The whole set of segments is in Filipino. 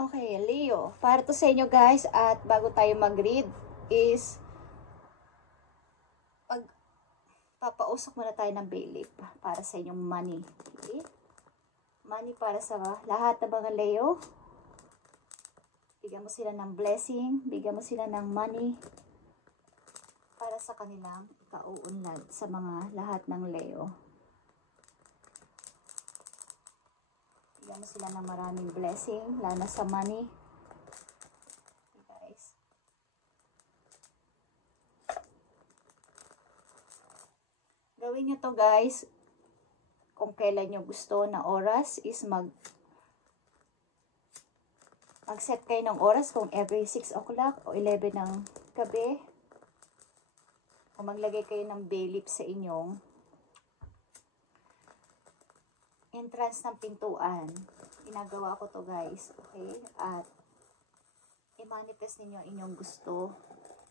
Okay, Leo. Para to sa inyo guys at bago tayo mag-read is papausok muna tayo ng bailiff para sa inyong money. Okay? Money para sa lahat ng mga Leo. Bigyan mo sila ng blessing, bigyan mo sila ng money para sa kanilang ikauunlad sa mga lahat ng Leo. Bigyan mo sila ng maraming blessing, lalo na sa money. Okay, guys. Gawin nyo to guys, kung kailan nyo gusto na oras is mag-set kayo ng oras kung every 6 o'clock o 11 ng gabi. O maglagay kayo ng bailiff sa inyong entrance ng pintuan. Ginagawa ko to guys. Okay? At i-manifest ninyo inyong gusto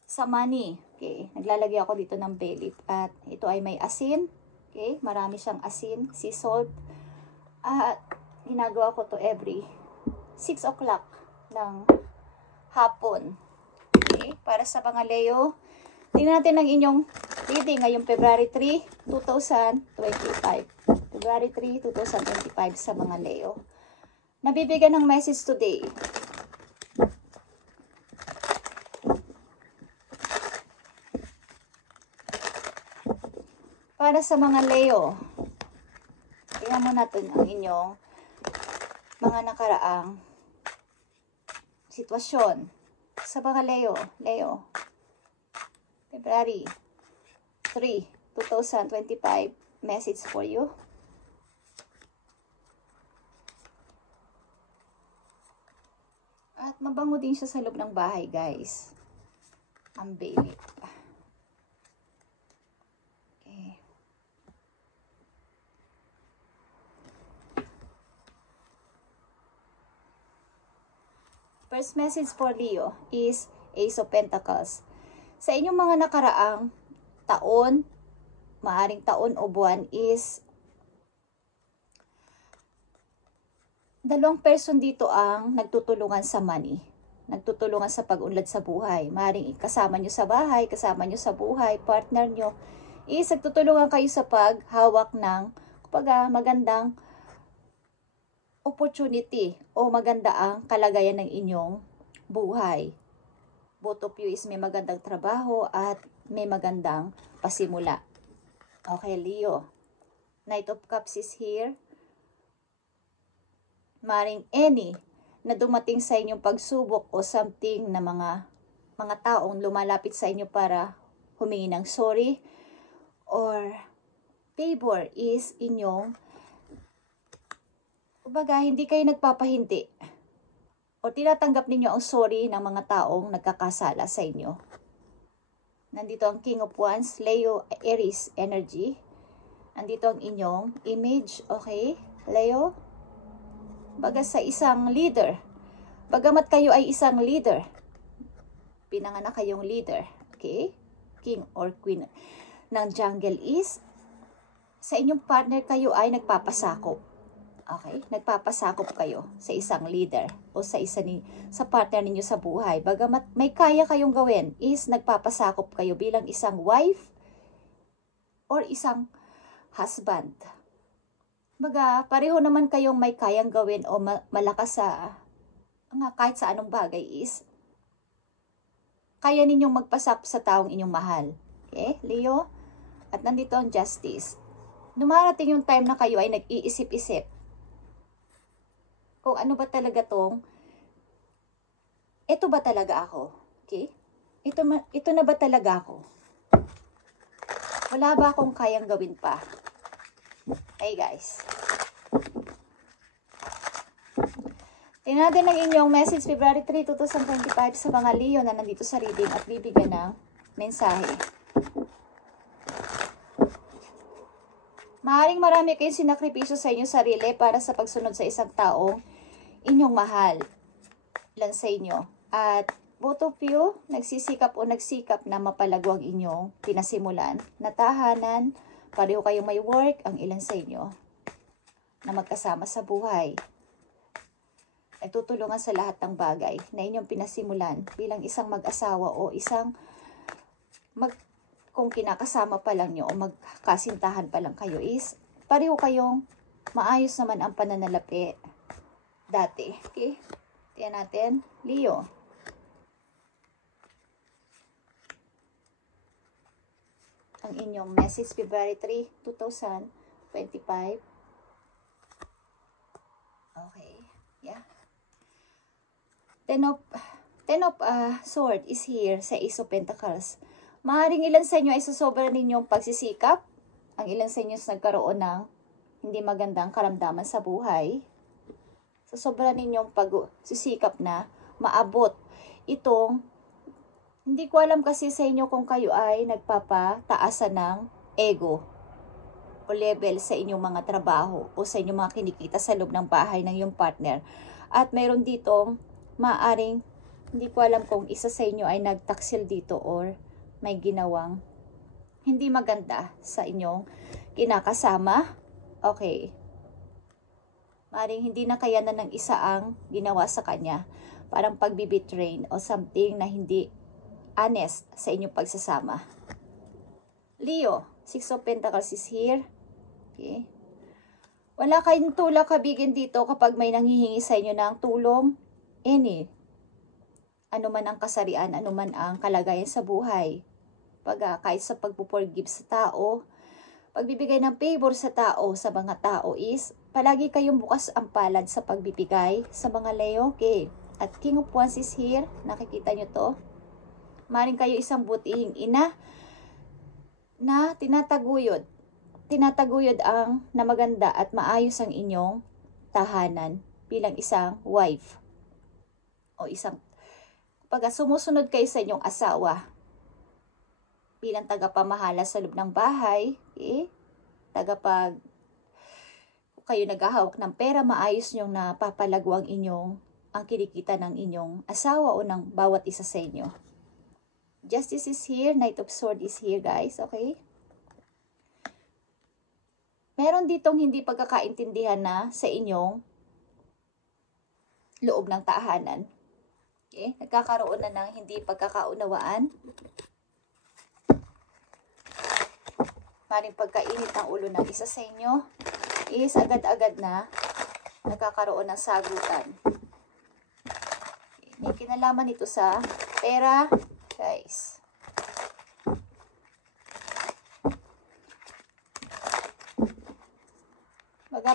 sa money. Okay? Naglalagay ako dito ng bailiff. At ito ay may asin. Okay? Marami siyang asin, sea salt. At ginagawa ko to every 6 o'clock ng hapon. Okay? Para sa mga Leo, tingnan natin ang inyong reading ngayong February 3, 2025. February 3, 2025 sa mga Leo. Nabibigyan ng message today. Para sa mga Leo, tingnan mo natin ang inyong mga nakaraang sitwasyon sa mga Leo. February 3, 2025, message for you. At mabango din siya sa loob ng bahay, guys. Ang bailiff. Okay. First message for Leo is Ace of Pentacles. Sa inyong mga nakaraang taon, maaring taon o buwan is dalawang person dito ang nagtutulungan sa money. Nagtutulungan sa pag-unlad sa buhay. Maaring kasama nyo sa bahay, kasama nyo sa buhay, partner nyo. Is nagtutulungan kayo sa paghawak ng magandang opportunity o maganda ang kalagayan ng inyong buhay. Both of you is may magandang trabaho at may magandang pasimula. Okay, Leo. Knight of Cups is here. Maring any na dumating sa inyong pagsubok o something na mga taong lumalapit sa inyo para humingi ng sorry or favor is inyong kumbaga hindi kayo nagpapahindi o tinatanggap ninyo ang sorry ng mga taong nagkakasala sa inyo. Nandito ang King of Wands, Leo, Aries energy. Nandito ang inyong image, okay? Leo, baga sa isang leader. Bagamat kayo ay isang leader, pinanganak kayong leader, okay? King or Queen ng jungle is, sa inyong partner kayo ay nagpapasakop. Okay? Nagpapasakop kayo sa isang leader o sa partner ninyo sa buhay. Bagamat may kaya kayong gawin is nagpapasakop kayo bilang isang wife or isang husband. Baga, pareho naman kayong may kayang gawin o malakas sa kahit sa anong bagay is kaya ninyong magpasap sa taong inyong mahal. Okay, Leo? At nandito ang Justice. Dumarating yung time na kayo ay nag-iisip-isip kung ano ba talaga ito ba talaga ako? Okay? Ito na ba talaga ako? Wala ba akong kayang gawin pa? Hey guys. Tingnan natin ang inyong message February 3, 2025 sa mga Leo na nandito sa reading at bibigyan ng mensahe. Maaaring marami kayong sinakripisyo sa inyong sarili para sa pagsunod sa isang taong inyong mahal. Ilan sa inyo. At both of you, nagsisikap na mapalago ang inyong pinasimulan. Natahanan, pareho kayong may work, ang ilan sa inyo na magkasama sa buhay. ay tutulungan sa lahat ng bagay na inyong pinasimulan bilang isang mag-asawa o isang kung kinakasama pa lang nyo o magkasintahan pa lang kayo is pareho kayong maayos naman ang pananalapi dati. Okay? Tiyan natin. Leo. Ang inyong message February 3, 2025. Okay. Yeah. Ten of Sword is here sa Ace of Pentacles. Maaaring ilan sa inyo ay susobra ninyong pagsisikap. Ang ilan sa inyo is nagkaroon ng hindi magandang karamdaman sa buhay. Susobra ninyong pagsisikap na maabot itong, hindi ko alam kasi sa inyo kung kayo ay nagpapataasan ng ego o level sa inyong mga trabaho o sa inyong mga kinikita sa loob ng bahay ng iyong partner. At mayroon ditong maaaring, hindi ko alam kung isa sa inyo ay nagtaksil dito or may ginawang hindi maganda sa inyong kinakasama. Okay. Maaaring hindi na kayanan ng isa ang ginawa sa kanya. Parang pagbibitrain o something na hindi honest sa inyong pagsasama. Leo, Six of Pentacles is here. Okay. Wala kayong tulak kabigin dito kapag may nanghihingi sa inyo ng tulong. Ano man ang kasarian, ano man ang kalagayan sa buhay. Kahit sa pagpuporgive sa tao, pagbibigay ng favor sa tao, sa mga tao is, palagi kayong bukas ang palad sa pagbibigay sa mga Leo. Okay. At King of Wands is here. Nakikita nyo to. Maring kayo isang butihing ina na tinataguyod ang na maganda at maayos ang inyong tahanan bilang isang wife o isang sumusunod kayo sa inyong asawa bilang tagapamahala sa loob ng bahay, kayo naghahawak ng pera, maayos nyong napapalago ang kinikita ng inyong asawa o ng bawat isa sa inyo. Justice is here, Knight of Swords is here, guys, okay? Meron ditong hindi pagkakaintindihan na sa inyong loob ng tahanan. Okay? Nagkakaroon na ng hindi pagkakaunawaan. Maring pagkainit ng ulo ng isa sa inyo is agad-agad na nagkakaroon ng sagutan. May kinalaman ito sa pera, guys.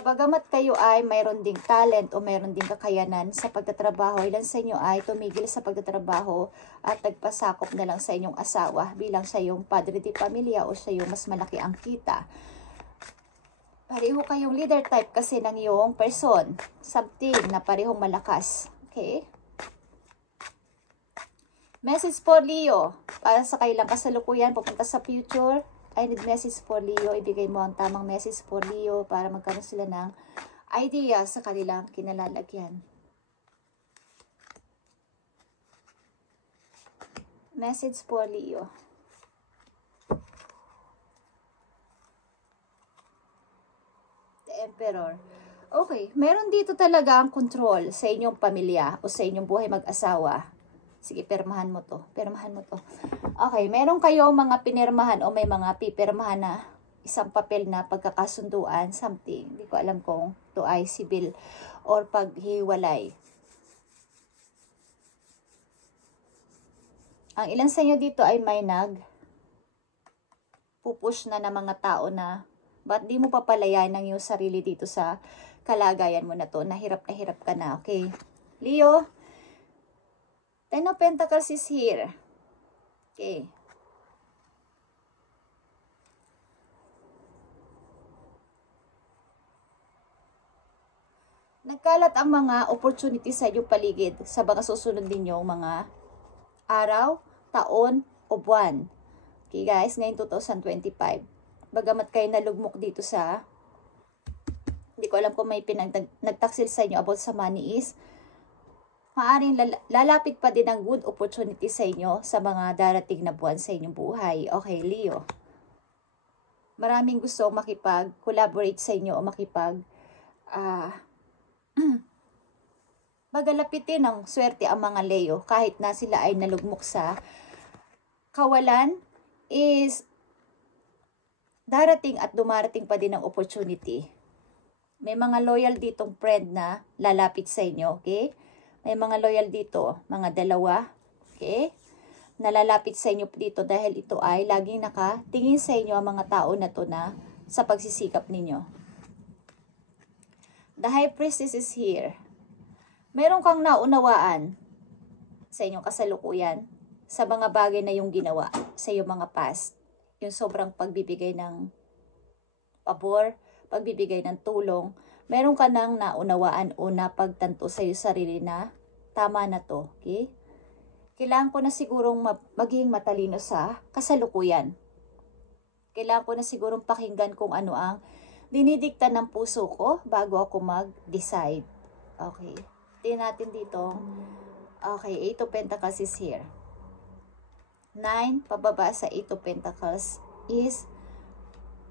Bagamat kayo ay mayroon ding talent o mayroon ding kakayanan sa pagtatrabaho, ilan sa inyo ay tumigil sa pagtatrabaho at nagpasakop na lang sa inyong asawa bilang sa iyong padre de pamilya o sa iyong mas malaki ang kita. Pareho kayong leader type kasi ng iyong person. Something na parehong malakas. Okay? Message for Leo. Para sa kailang kasalukuyan, pupunta sa future. I need message for Leo. Ibigay mo ang tamang message for Leo para magkaroon sila ng idea sa kanilang kinalalagyan. Message for Leo. The Emperor. Okay, meron dito talaga ang control sa inyong pamilya o sa inyong buhay mag-asawa. Sige, permahan mo to. Permahan mo to. Okay, meron kayo mga pinirmahan o may mga pipirmahan na isang papel na pagkakasunduan, something. Hindi ko alam kung to ay civil or paghiwalay. Ang ilan sa inyo dito ay may pupush na ng mga tao na ba't di mo papalayain ang iyong sarili dito sa kalagayan mo na to. Nahirap ka na. Okay. Leo, Ten of Pentacles is here. Okay. Nagkalat ang mga opportunity sa inyong paligid sa mga susunod ninyong mga araw, taon, o buwan. Okay guys, ngayon 2025. Bagamat kayo nalugmok dito sa, hindi ko alam kung may nagtaksil sa inyo about sa money is, maaring lalapit pa din ang good opportunity sa inyo sa mga darating na buwan sa inyong buhay. Okay, Leo. Maraming gusto makipag-collaborate sa inyo o Bagalapitin ng swerte ang mga Leo kahit na sila ay nalugmok sa kawalan, is darating at dumarating pa din ang opportunity. May mga loyal ditong friend na lalapit sa inyo, okay? May mga loyal dito, mga dalawa, okay? Nalalapit sa inyo dito dahil ito ay laging nakatingin sa inyo ang mga tao na to na sa pagsisikap ninyo. The High Priestess is here. Meron kang naunawaan sa inyong kasalukuyan sa mga bagay na yung ginawa sa iyong mga past. Yung sobrang pagbibigay ng pabor, pagbibigay ng tulong. Meron ka nang naunawaan o napagtanto sa iyong sarili na tama na to. Okay? Kailangan ko na sigurong maging matalino sa kasalukuyan. Kailangan ko na sigurong pakinggan kung ano ang dinidikta ng puso ko bago ako mag-decide. Okay. Tingnan natin dito. Okay, 8 of Pentacles is here. 9, pababa sa 8 of Pentacles is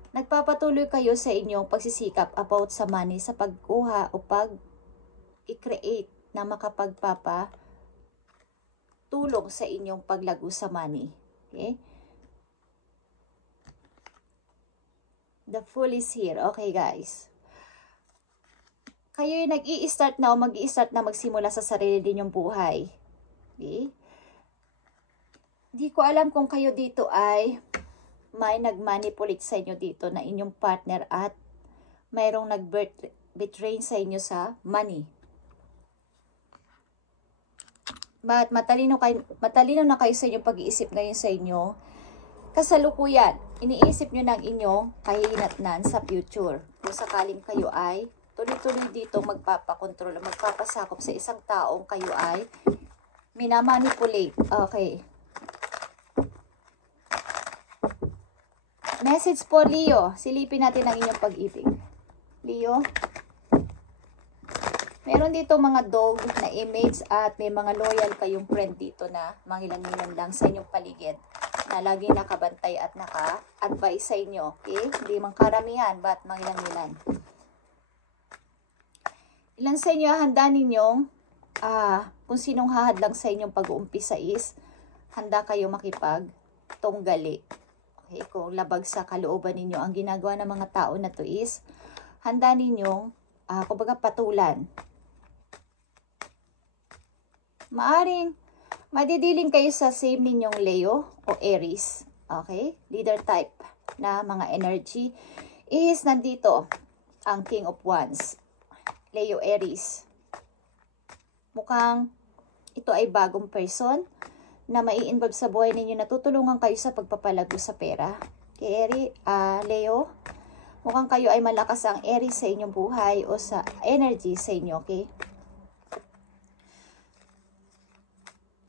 nagpapatuloy kayo sa inyong pagsisikap about sa money, sa pagkuha o pag-i-create na makapagpapatulong sa inyong paglago sa money. Okay? The Fool is here. Okay, guys. Kayo yung nag-i-start na o mag-i-start na magsimula sa sarili ninyong buhay. Okay? Di ko alam kung kayo dito ay may nag-manipulate sa inyo dito na inyong partner at mayroong nag-betray sa inyo sa money. But matalino na kayo sa inyong pag-iisip ngayon sa inyo. Kasalukuyan, iniisip nyo ng inyong kahihinatnan sa future. Kung sakaling kayo ay tuloy-tuloy dito magpapakontrol, magpapasakop sa isang taong kayo ay minamanipulate. Okay. Message po, Leo. Silipin natin ang inyong pag-ibig. Leo. Meron dito mga dog na image at may mga loyal kayong friend dito na mangilan-ngilan lang sa inyong paligid na laging nakabantay at naka-advise sa inyo. Okay? Hindi mang karamihan, but mangilan-ngilan. Ilan sa inyo handa ninyong kung sinong hahadlang sa inyong pag-uumpisa is handa kayo makipag-tunggali. Okay, kung labag sa kalooban ninyo ang ginagawa ng mga tao na to is handa ninyong kumbaga patulan. Maaring madidiling kayo sa same ninyong Leo o Aries. Okay? Leader type na mga energy is nandito ang King of Wands. Leo, Aries. Mukhang ito ay bagong person na mai-involve sa buhay ninyo na tutulungan kayo sa pagpapalago sa pera. Kay Leo, mukhang kayo ay malakas ang Aries sa inyong buhay o sa energy sa inyo, okay?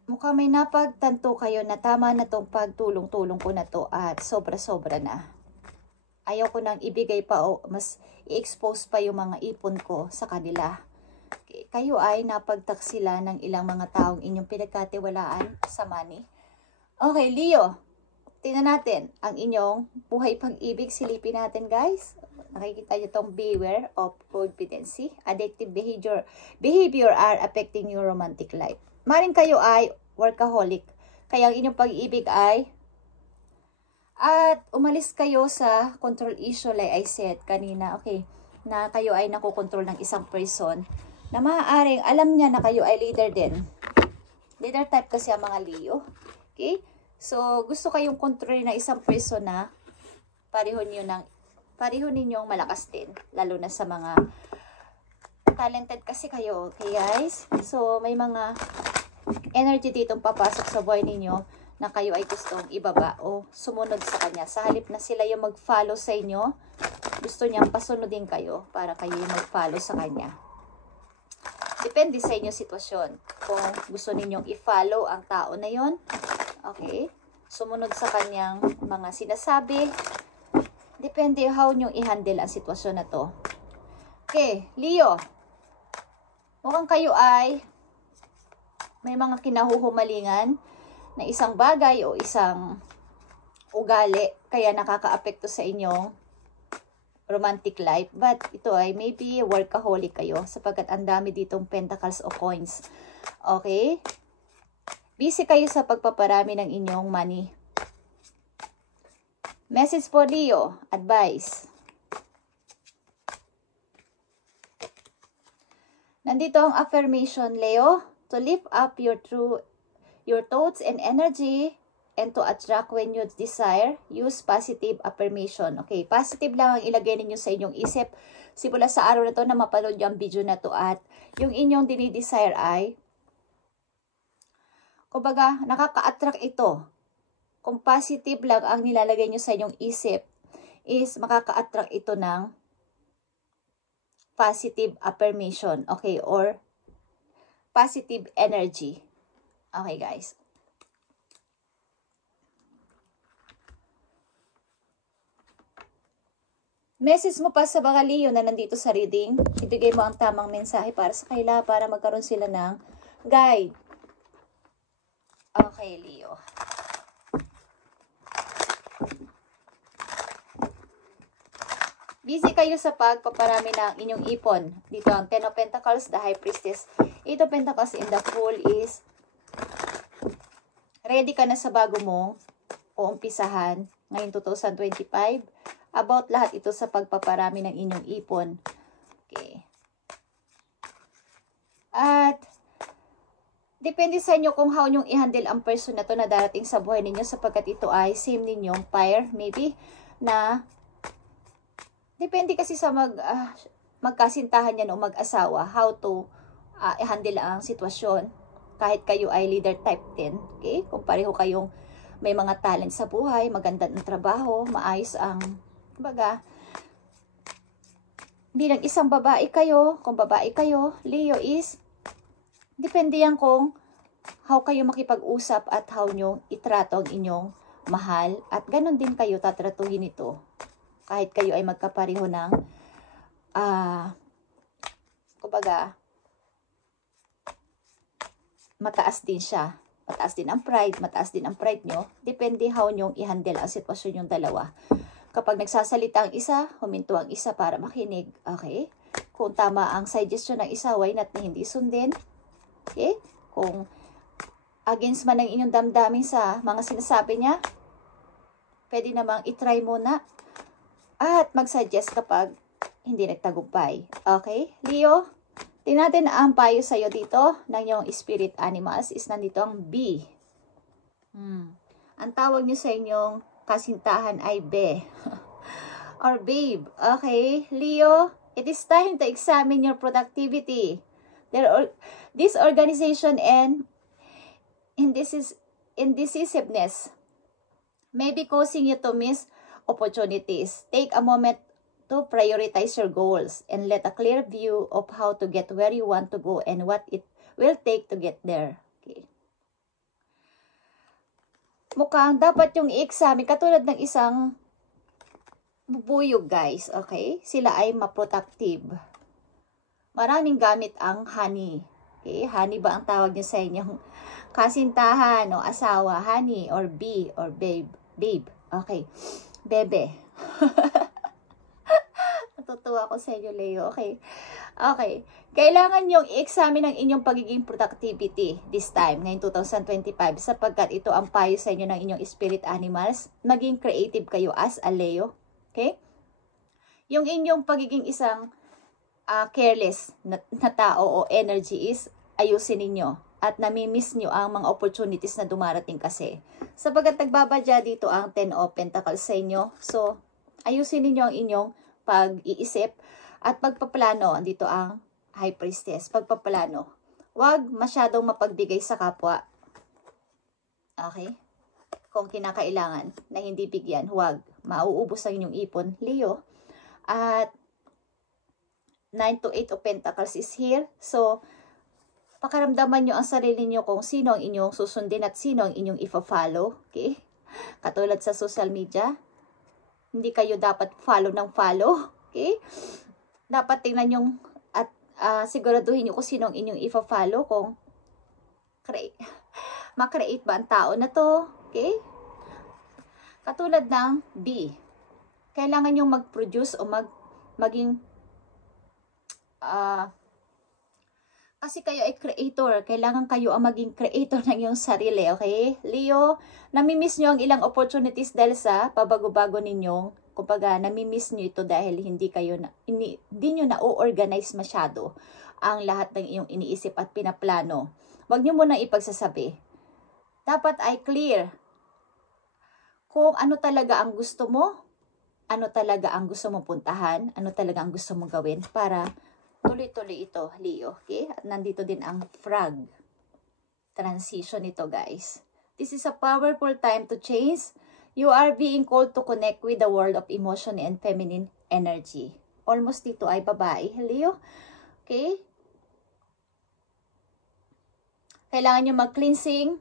Mukhang may napagtanto kayo na tama na tong pagtulong-tulong ko na to at sobra-sobra na. Ayaw ko nang ibigay pa o mas i-expose pa yung mga ipon ko sa kanila. Kayo ay napagtaksila ng ilang mga taong inyong pinagkatiwalaan sa money. Okay, Leo. Tingnan natin ang inyong buhay pag-ibig. Silipin natin, guys. Nakikita nyo itong beware of codependency. Addictive behavior are affecting your romantic life. Maring kayo ay workaholic. Kaya ang inyong pag-ibig ay at umalis kayo sa control issue like I said kanina, okay, na kayo ay nakokontrol ng isang person na maaaring alam niya na kayo ay leader din. Leader type kasi ang mga Leo. Okay? So, gusto kayong kontrolin ng isang person na pareho ninyong malakas din. Lalo na sa mga talented kasi kayo. Okay, guys? So, may mga energy ditong papasok sa buhay ninyo na kayo ay gustong ibaba o sumunod sa kanya. Sa halip na sila yung mag-follow sa inyo, gusto niyang pasunodin kayo para kayo yung mag-follow sa kanya. Depende sa inyong sitwasyon. Kung gusto ninyong i-follow ang tao na yon, okay, sumunod sa kanyang mga sinasabi. Depende how nyo i-handle ang sitwasyon na to. Okay, Leo. Mukhang kayo ay may mga kinahuhumalingan na isang bagay o isang ugali kaya nakakaapekto sa inyong romantic life. But ito ay maybe workaholic kayo sapagkat ang dami ditong pentacles o coins. Okay? Busy kayo sa pagpaparami ng inyong money. Message for Leo, advice. Nandito ang affirmation, Leo, to lift up your thoughts and energy and to attract when you desire, use positive affirmation. Okay, positive lang ang ilagay ninyo sa inyong isip. Simula sa araw na to na mapanood yung video na to at yung inyong dinidesire ay, kumbaga, nakaka-attract ito. Kung positive lang ang nilalagay nyo sa inyong isip, is makaka-attract ito ng positive affirmation, okay, or positive energy. Okay, guys. Message mo pa sa mga Leo na nandito sa reading, ibigay mo ang tamang mensahe para sa kanila para magkaroon sila ng guide. Okay, Leo. Busy kayo sa pagpaparami ng inyong ipon. Dito ang Ten of Pentacles, the High Priestess. Eight of Pentacles in the Fool is ready ka na sa bago mong uumpisahan ngayong 2025. About lahat ito sa pagpaparami ng inyong ipon. Okay. At depende sa inyo kung how nyong i-handle ang person na to na darating sa buhay ninyo sapagkat ito ay same ninyong fire maybe na depende kasi sa magkasintahan yan o mag-asawa, how to i-handle ang sitwasyon. Kahit kayo ay leader type 10, okay? Kung pareho kayong may mga talent sa buhay, maganda ng trabaho, maayos ang, kumbaga, bilang isang babae kayo, kung babae kayo, Leo is, depende yan kung how kayo makipag-usap at how nyo itrato ang inyong mahal. At ganun din kayo tatratuhin ito. Kahit kayo ay magkapareho ng, kumbaga, mataas din siya. Mataas din ang pride nyo. Depende how nyong i-handle ang sitwasyon yung dalawa. Kapag nagsasalita ang isa, huminto ang isa para makinig. Okay? Kung tama ang suggestion ng isa, why not na hindi sundin? Okay? Kung against man ang inyong damdamin sa mga sinasabi niya, pwede namang itry muna. At mag-suggest kapag hindi nagtagumpay. Okay? Leo, tingnan natin ang payo sa'yo dito ng iyong spirit animals is nandito ang bee. Ang tawag niyo sa inyong kasintahan ay be. Or babe. Okay? Leo, it is time to examine your productivity. This organization and indecisiveness may be causing you to miss opportunities. Take a moment to prioritize your goals and let a clear view of how to get where you want to go and what it will take to get there. Okay. Mukhang dapat yung i-examine katulad ng isang bubuyog, guys. Okay? Sila ay ma-productive. Maraming gamit ang honey. Okay? Honey ba ang tawag niyo sa inyong kasintahan o asawa? Honey or bee or babe? Babe. Okay. Bebe. Natutuwa ako sa inyo, Leo. Okay. Okay. Kailangan nyong i-examine ang inyong pagiging productivity this time, ngayong 2025, sapagkat ito ang payo sa inyo ng inyong spirit animals. Maging creative kayo as a Leo. Okay? Yung inyong pagiging isang careless na tao o energy is ayusin ninyo. At namimiss nyo ang mga opportunities na dumarating kasi. Sapagat nagbabadya dito ang 10 of Pentacles sa inyo. So, ayusin ninyo ang inyong pag-iisip at pagpaplano. Andito ang High Priestess. Pagpaplano. Huwag masyadong mapagbigay sa kapwa. Okay? Kung kinakailangan na hindi bigyan, huwag. Mauubos ang inyong ipon. Leo. At 9 to 8 of Pentacles is here. So, pakaramdaman nyo ang sarili nyo kung sino ang inyong susundin at sino ang inyong ifa-follow. Okay? Katulad sa social media, hindi kayo dapat follow ng follow. Okay? Dapat tingnan nyo at siguraduhin nyo kung sino ang inyong ifa-follow, kung ma-create ba ang tao na to. Okay? Katulad ng B. Kailangan nyo mag-produce o maging kasi kayo ay creator. Kailangan kayo ang maging creator ng iyong sarili, okay? Leo, namimiss nyo ang ilang opportunities dahil sa pabago-bago ninyong, kumbaga, namimiss nyo ito dahil hindi nyo na-organize masyado ang lahat ng iyong iniisip at pinaplano. Huwag nyo muna ipagsasabi. Dapat ay clear kung ano talaga ang gusto mo, ano talaga ang gusto mong puntahan, ano talaga ang gusto mong gawin para tuloy-tuloy ito, Leo. Okay? At nandito din ang frog. Transition ito, guys. This is a powerful time to change. You are being called to connect with the world of emotion and feminine energy. Almost dito ay babae, Leo. Okay? Kailangan nyo mag-cleansing.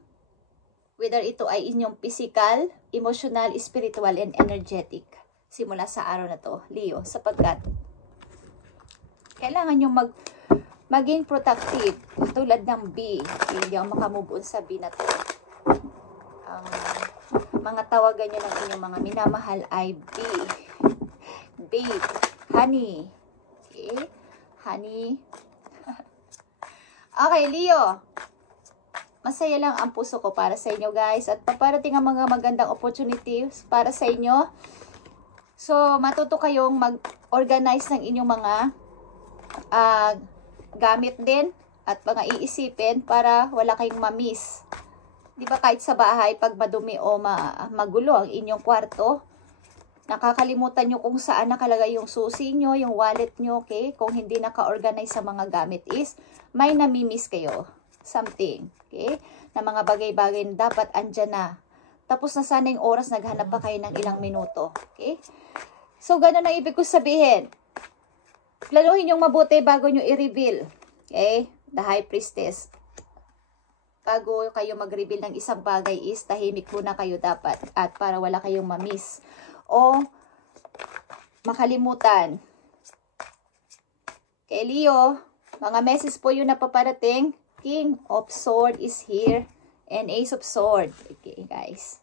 Whether ito ay inyong physical, emotional, spiritual, and energetic. Simula sa araw na to, Leo. Sapagkat kailangan nyo maging productive tulad ng B. Hindi ako makamove on sa B na to. Mga tawagan nyo ng inyong mga minamahal ay B. Babe. Honey. Okay? Honey. Okay, Leo. Masaya lang ang puso ko para sa inyo, guys. At paparating ang mga magandang opportunities para sa inyo. So, matuto kayong mag-organize ng inyong mga gamit din at mga iisipin para wala kayong mamiss. Di ba kahit sa bahay, pag madumi o magulo ang inyong kwarto, nakakalimutan nyo kung saan nakalagay yung susi nyo, yung wallet nyo, okay? Kung hindi naka-organize sa mga gamit is, may namimiss kayo. Something, okay? Na mga bagay-bagay na dapat andyan na. Tapos na sana yung oras, naghanap pa kayo ng ilang minuto, okay? So, ganun ang ibig ko sabihin. Planuhin yung mabuti bago nyo i-reveal. Okay? The High Priestess. Bago kayo mag-reveal ng isang bagay is, tahimik muna kayo dapat. At para wala kayong mamiss. O makalimutan. Kay Leo, mga message po yun na paparating. King of Sword is here. And Ace of Sword. Okay, guys.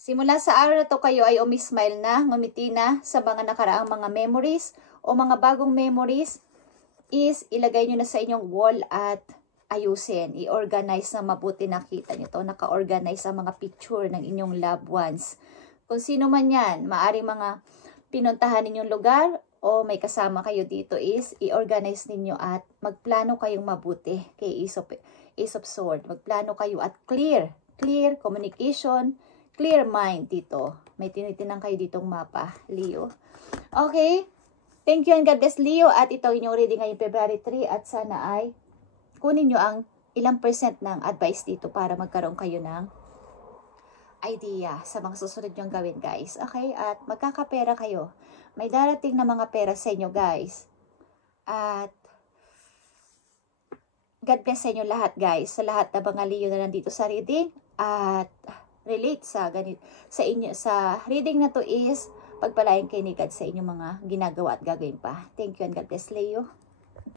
Simula sa araw na to kayo ay umismile na, ngumiti na sa mga nakaraang mga memories o mga bagong memories is ilagay nyo na sa inyong wall at ayusin. I-organize na mabuti, nakita nyo to. Naka-organize ang mga picture ng inyong loved ones. Kung sino man yan, maaring mga pinuntahan ninyong lugar o may kasama kayo dito is i-organize ninyo at magplano kayong mabuti kay Ace of Sword. Magplano kayo at clear communication, clear mind dito. May tinitinang kayo ditong mapa, Leo. Okay? Thank you and God bless, Leo. At ito inyong reading ngayong February 3 at sana ay kunin nyo ang ilang percent ng advice dito para magkaroon kayo ng idea sa mga susunod nyong gawin, guys. Okay? At magkakapera kayo. May darating na mga pera sa inyo, guys. At God bless sa inyo lahat, guys. Sa lahat na mga Leo na nandito sa reading. At relate sa inyo sa reading na to is pagpalain kay ni God sa inyong mga ginagawa at gagawin pa. Thank you and God bless, Leo.